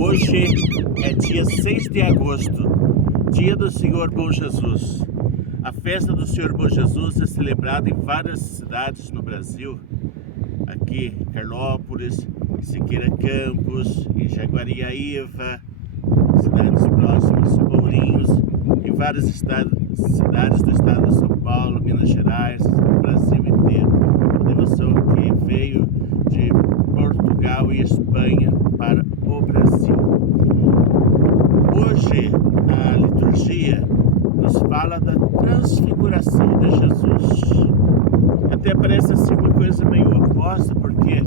Hoje é dia 6 de agosto, dia do Senhor Bom Jesus. A festa do Senhor Bom Jesus é celebrada em várias cidades no Brasil. Aqui em Carlópolis, em Siqueira Campos, em Jaguariaíva, cidades próximas, Ourinhos, em várias cidades do estado de São Paulo, Minas Gerais, Brasil inteiro. Uma devoção que veio de Portugal e Espanha para o Brasil. Hoje a liturgia nos fala da transfiguração de Jesus. Até parece assim uma coisa meio oposta, porque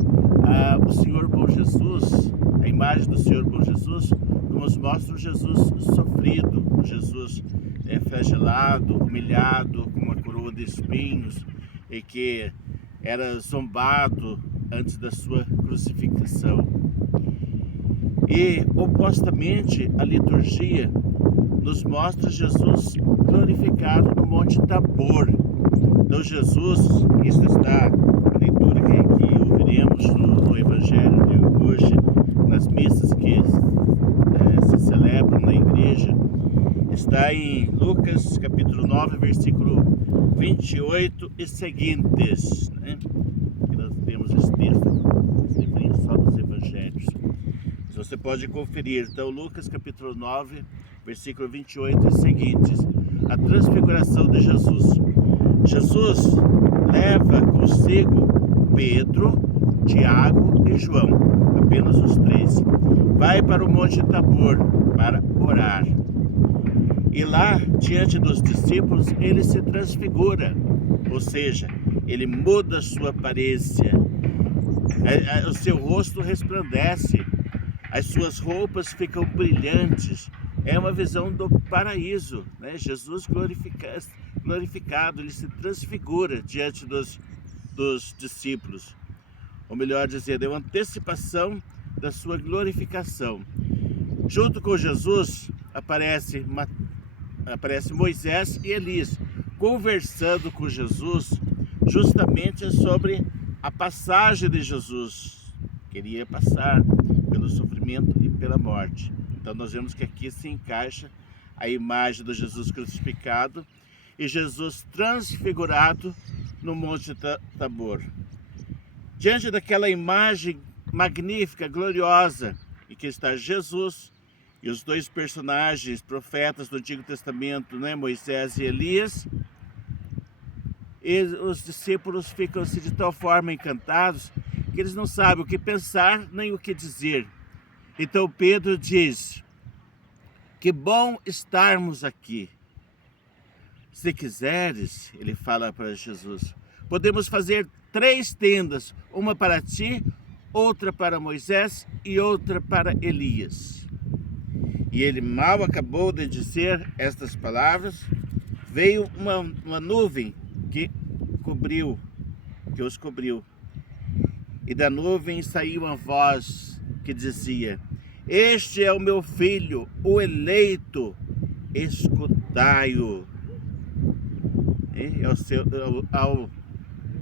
o Senhor Bom Jesus, a imagem do Senhor Bom Jesus, nos mostra um Jesus sofrido, um Jesus flagelado, humilhado, com uma coroa de espinhos, e que era zombado antes da sua crucificação. E, opostamente, a liturgia nos mostra Jesus glorificado no Monte Tabor. Então Jesus, isso está na leitura que ouviremos no Evangelho de hoje, nas missas que se celebram na igreja, está em Lucas capítulo 9, versículo 28 e seguintes, né? Que nós temos esse texto, livrinho só dos Evangelhos. Você pode conferir, então, Lucas capítulo 9, versículo 28 e seguintes, a transfiguração de Jesus. Jesus leva consigo Pedro, Tiago e João, apenas os três. Vai para o Monte Tabor para orar. E lá, diante dos discípulos, ele se transfigura, ou seja, ele muda a sua aparência, o seu rosto resplandece, as suas roupas ficam brilhantes. É uma visão do paraíso, né? Jesus glorificado, ele se transfigura diante dos discípulos. Ou melhor dizendo, é uma antecipação da sua glorificação. Junto com Jesus aparece Moisés e Elias, conversando com Jesus justamente sobre a passagem de Jesus. Queria passar pelo sofrimento e pela morte. Então nós vemos que aqui se encaixa a imagem do Jesus crucificado e Jesus transfigurado no Monte Tabor. Diante daquela imagem magnífica, gloriosa, em que está Jesus e os dois personagens, profetas do Antigo Testamento, né, Moisés e Elias, e os discípulos ficam-se de tal forma encantados que eles não sabem o que pensar nem o que dizer. Então Pedro diz: que bom estarmos aqui. Se quiseres, ele fala para Jesus, podemos fazer 3 tendas, uma para ti, outra para Moisés e outra para Elias. E ele mal acabou de dizer estas palavras, veio uma nuvem que os cobriu. E da nuvem saiu uma voz que dizia: este é o meu filho, o eleito, escutai-o. E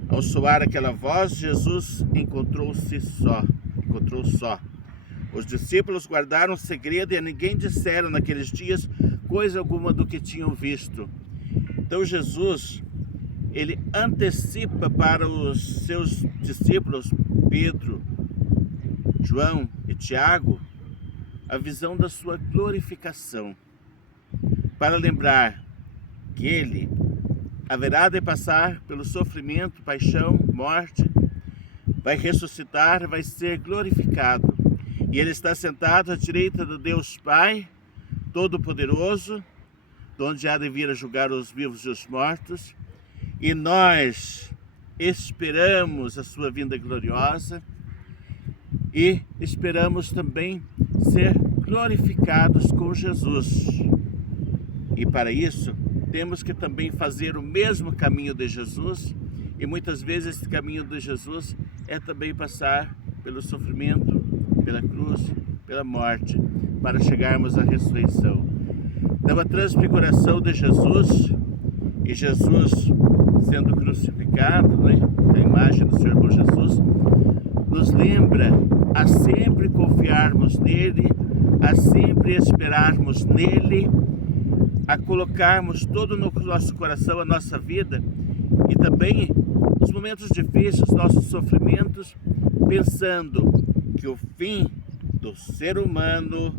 ao soar aquela voz, Jesus encontrou só. Os discípulos guardaram o segredo e a ninguém disseram naqueles dias coisa alguma do que tinham visto. Então Jesus, ele antecipa para os seus discípulos, Pedro, João e Tiago, a visão da sua glorificação, para lembrar que ele haverá de passar pelo sofrimento, paixão, morte, vai ressuscitar, vai ser glorificado. E ele está sentado à direita do Deus Pai, Todo-Poderoso, de onde há de vir a julgar os vivos e os mortos. E nós esperamos a sua vinda gloriosa e esperamos também ser glorificados com Jesus. E para isso, temos que também fazer o mesmo caminho de Jesus, e muitas vezes esse caminho de Jesus é também passar pelo sofrimento, pela cruz, pela morte, para chegarmos à ressurreição. Então a transfiguração de Jesus, e Jesus sendo crucificado, né? A imagem do Senhor Bom Jesus, nos lembra a sempre confiarmos nele, a sempre esperarmos nele, a colocarmos todo no nosso coração, a nossa vida e também nos momentos difíceis, nossos sofrimentos, pensando que o fim do ser humano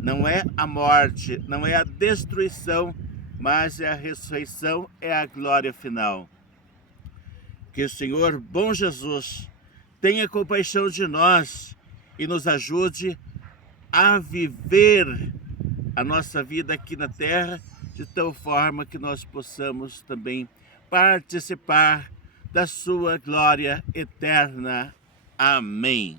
não é a morte, não é a destruição, mas é a ressurreição, é a glória final. Que o Senhor, bom Jesus, tenha compaixão de nós e nos ajude a viver a nossa vida aqui na terra de tal forma que nós possamos também participar da sua glória eterna. Amém.